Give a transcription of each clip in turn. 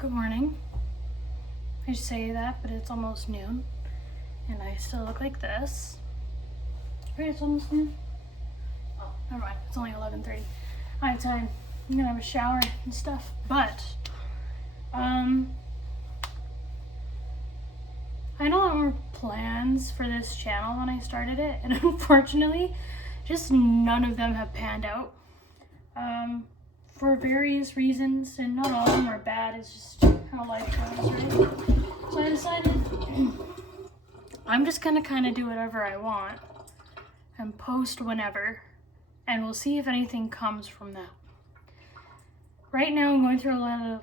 Good morning. I say that, but it's almost noon, and I still look like this. Right, it's almost noon. Oh, never mind. It's only 11:30. I have time. I'm gonna have a shower and stuff, but I had a lot more plans for this channel when I started it, and unfortunately, just none of them have panned out. For various reasons, and not all of them are bad. It's just how life goes, right? So I decided I'm just gonna kind of do whatever I want and post whenever, and we'll see if anything comes from that. Right now I'm going through a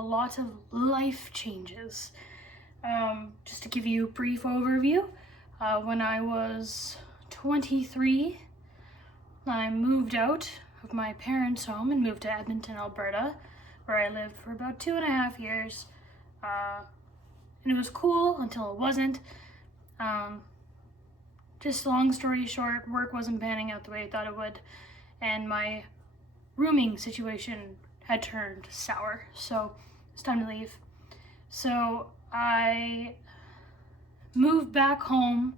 lot of life changes. Just to give you a brief overview, when I was 23, I moved out of my parents' home and moved to Edmonton, Alberta, where I lived for about 2.5 years. And it was cool until it wasn't. Just long story short, work wasn't panning out the way I thought it would, and my rooming situation had turned sour, so it's time to leave. So I moved back home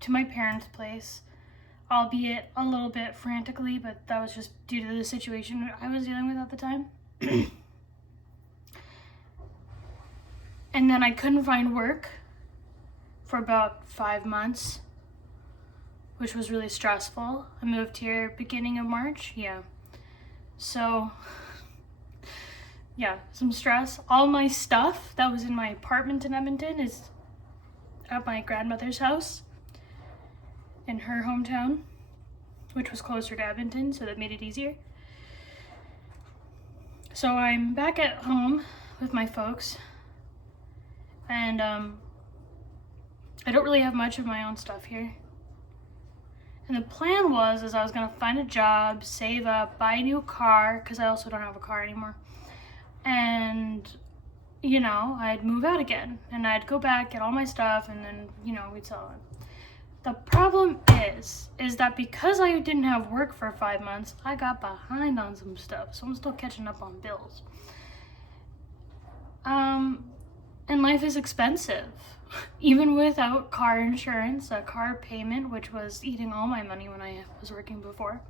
to my parents' place, albeit a little bit frantically, but that was just due to the situation I was dealing with at the time. And then I couldn't find work for about 5 months, which was really stressful. I moved here beginning of March, So, some stress. All my stuff that was in my apartment in Edmonton is at my grandmother's house in her hometown, which was closer to Edmonton, so that made it easier. So I'm back at home with my folks, and I don't really have much of my own stuff here. And the plan was I was gonna find a job, save up, buy a new car, because I also don't have a car anymore. And, I'd move out again, and I'd go back, get all my stuff, and then, we'd sell it. The problem is that because I didn't have work for 5 months, I got behind on some stuff, so I'm still catching up on bills. And life is expensive. Even without car insurance, a car payment, which was eating all my money when I was working before.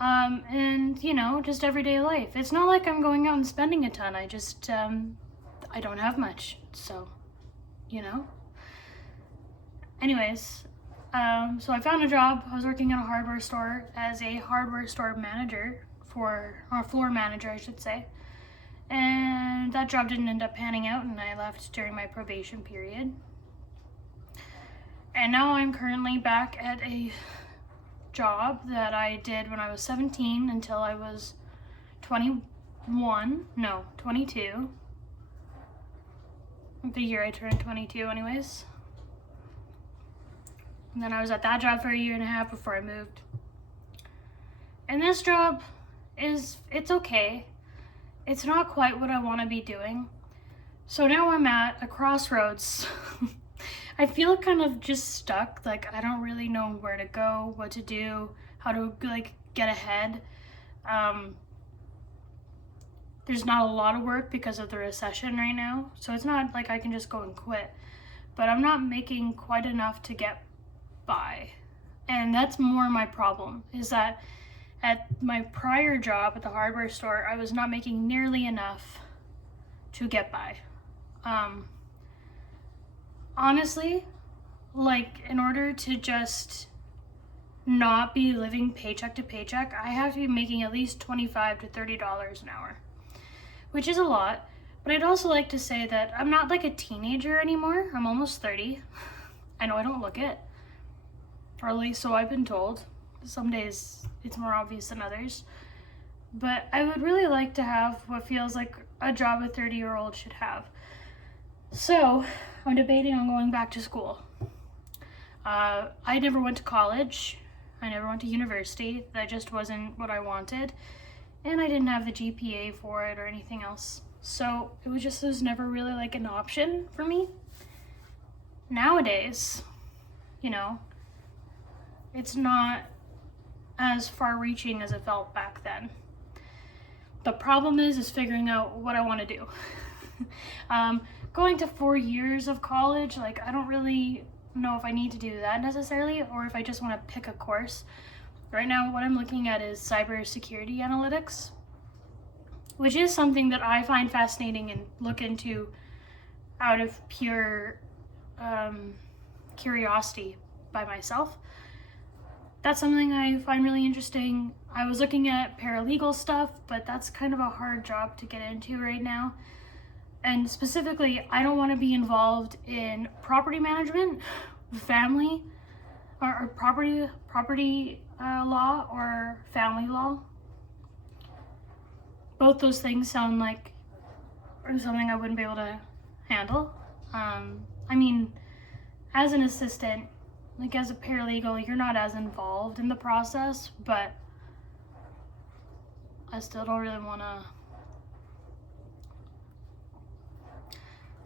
And, just everyday life. It's not like I'm going out and spending a ton. I just, I don't have much, so, Anyways, so I found a job. I was working at a hardware store as a hardware store manager, or floor manager, I should say. And that job didn't end up panning out, and I left during my probation period. And now I'm currently back at a job that I did when I was 17 until I was 22. The year I turned 22 anyways. And then I was at that job for 1.5 years before I moved. And this job it's okay. It's not quite what I want to be doing. So now I'm at a crossroads. I feel kind of just stuck. Like, I don't really know where to go, what to do, how to, get ahead. There's not a lot of work because of the recession right now. So it's not like I can just go and quit. But I'm not making quite enough to get by. And that's more my problem, is that at my prior job at the hardware store, I was not making nearly enough to get by. Honestly, in order to just not be living paycheck to paycheck, I have to be making at least $25 to $30 an hour, which is a lot. But I'd also like to say that I'm not like a teenager anymore. I'm almost 30. I know I don't look it. Or at least so I've been told. Some days it's more obvious than others. But I would really like to have what feels like a job a 30-year-old should have. So I'm debating on going back to school. I never went to college. I never went to university. That just wasn't what I wanted. And I didn't have the GPA for it or anything else. So it was never really an option for me. Nowadays, it's not as far-reaching as it felt back then. The problem is figuring out what I want to do. Going to 4 years of college, like, I don't really know if I need to do that necessarily, or if I just want to pick a course. Right now, what I'm looking at is cybersecurity analytics, which is something that I find fascinating and look into out of pure curiosity by myself. That's something I find really interesting. I was looking at paralegal stuff, but that's kind of a hard job to get into right now. And specifically, I don't want to be involved in property management, family, or property law or family law. Both those things sound like something I wouldn't be able to handle. I mean, as an assistant, like as a paralegal, you're not as involved in the process, but I still don't really want to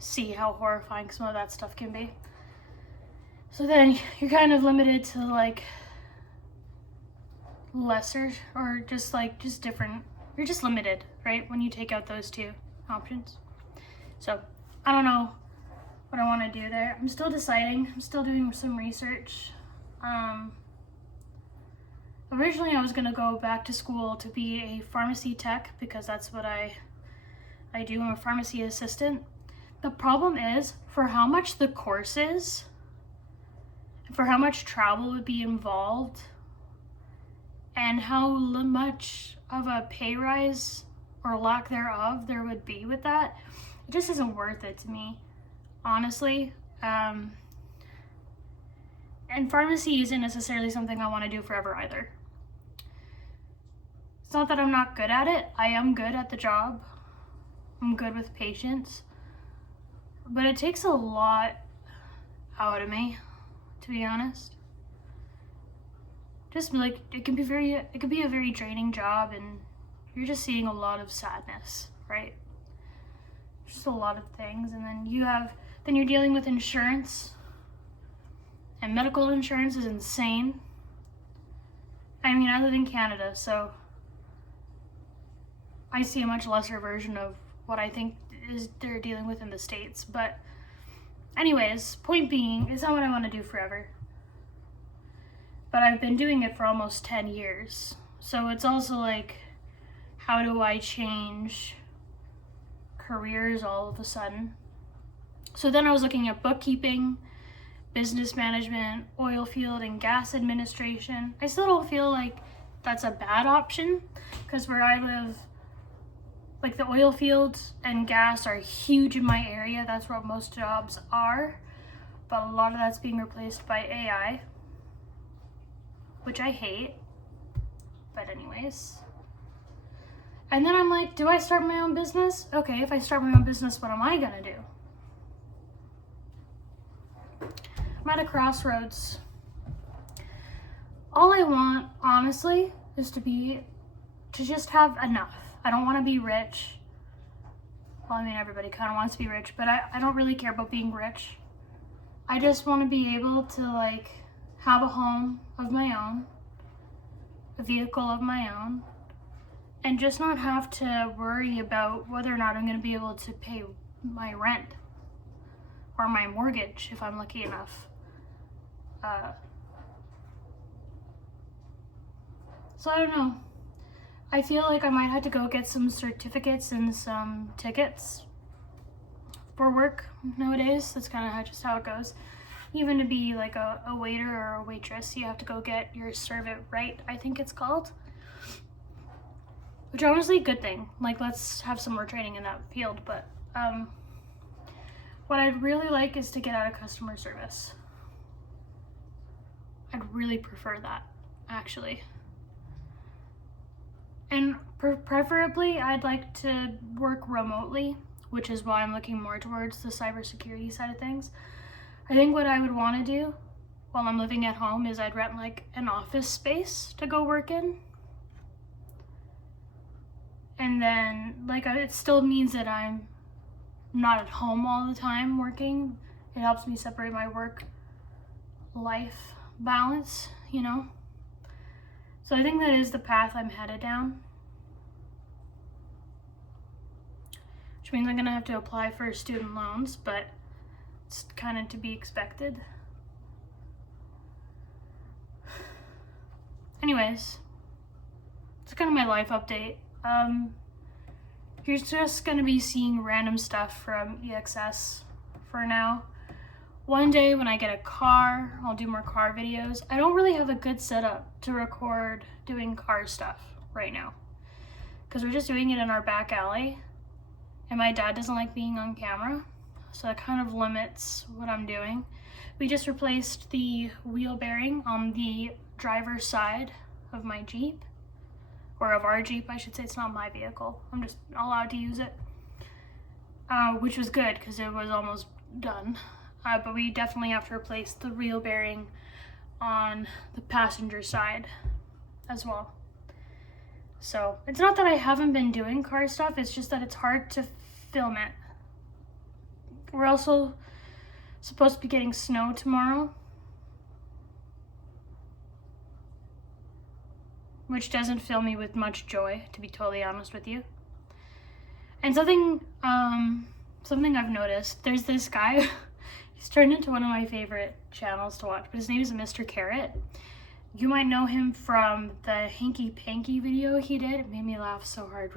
see how horrifying some of that stuff can be. So then you're kind of limited to like lesser or just different. You're just limited, right? When you take out those two options. So I don't know what I want to do there. I'm still deciding. I'm still doing some research. Originally I was going to go back to school to be a pharmacy tech because that's what I do. I'm a pharmacy assistant. The problem is, for how much the course is, for how much travel would be involved, and how much of a pay rise or lack thereof there would be with that, it just isn't worth it to me, honestly. And pharmacy isn't necessarily something I want to do forever either. It's not that I'm not good at it. I am good at the job. I'm good with patients. But it takes a lot out of me, to be honest. Just like, it can be a very draining job, and you're just seeing a lot of sadness, right? Just a lot of things. And then you're dealing with insurance, and medical insurance is insane. I mean, I live in Canada, so I see a much lesser version of what I think they're dealing with in the States. But anyways, point being, it's not what I want to do forever. But I've been doing it for almost 10 years. So it's also like, how do I change careers all of a sudden? So then I was looking at bookkeeping, business management, oil field and gas administration. I still don't feel like that's a bad option, because where I live, like the oil fields and gas are huge in my area. That's where most jobs are. But a lot of that's being replaced by AI, which I hate. But anyways. And then I'm like, do I start my own business? Okay, if I start my own business, what am I gonna do? I'm at a crossroads. All I want, honestly, is to just have enough. I don't want to be rich. Well, I mean, everybody kind of wants to be rich, but I don't really care about being rich. I just want to be able to, like, have a home of my own, a vehicle of my own, and just not have to worry about whether or not I'm going to be able to pay my rent or my mortgage if I'm lucky enough. So I don't know. I feel like I might have to go get some certificates and some tickets for work nowadays. That's kind of just how it goes. Even to be like a waiter or a waitress, you have to go get your serve it right, I think it's called. Which honestly, good thing. Like, let's have some more training in that field. But what I'd really like is to get out of customer service. I'd really prefer that, actually. And preferably, I'd like to work remotely, which is why I'm looking more towards the cybersecurity side of things. I think what I would want to do while I'm living at home is I'd rent like an office space to go work in. And then, like, it still means that I'm not at home all the time working. It helps me separate my work-life balance, you know? So I think that is the path I'm headed down. Which means I'm gonna have to apply for student loans, but it's kind of to be expected. Anyways, it's kind of my life update. You're just gonna be seeing random stuff from EXS for now. One day when I get a car, I'll do more car videos. I don't really have a good setup to record doing car stuff right now because we're just doing it in our back alley. And my dad doesn't like being on camera, so it kind of limits what I'm doing. We just replaced the wheel bearing on the driver's side of my Jeep, or of our Jeep, I should say. It's not my vehicle. I'm just allowed to use it, which was good because it was almost done. But we definitely have to replace the wheel bearing on the passenger side as well. So it's not that I haven't been doing car stuff, it's just that it's hard to film it. We're also supposed to be getting snow tomorrow, which doesn't fill me with much joy, to be totally honest with you. And something I've noticed, there's this guy, he's turned into one of my favorite channels to watch, but his name is Mr. Carrot. You might know him from the Hanky Panky video he did. It made me laugh so hard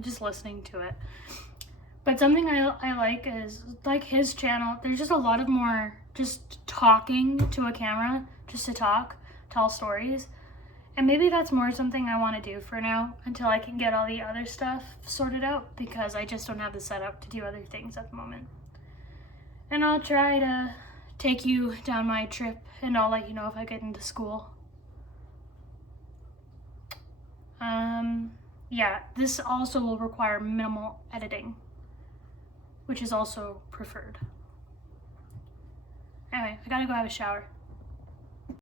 just listening to it. But something I like is, like his channel, there's just a lot of more just talking to a camera, just to talk, tell stories. And maybe that's more something I want to do for now until I can get all the other stuff sorted out, because I just don't have the setup to do other things at the moment. And I'll try to take you down my trip, and I'll let you know if I get into school. Yeah, this also will require minimal editing, which is also preferred. Anyway, I gotta go have a shower.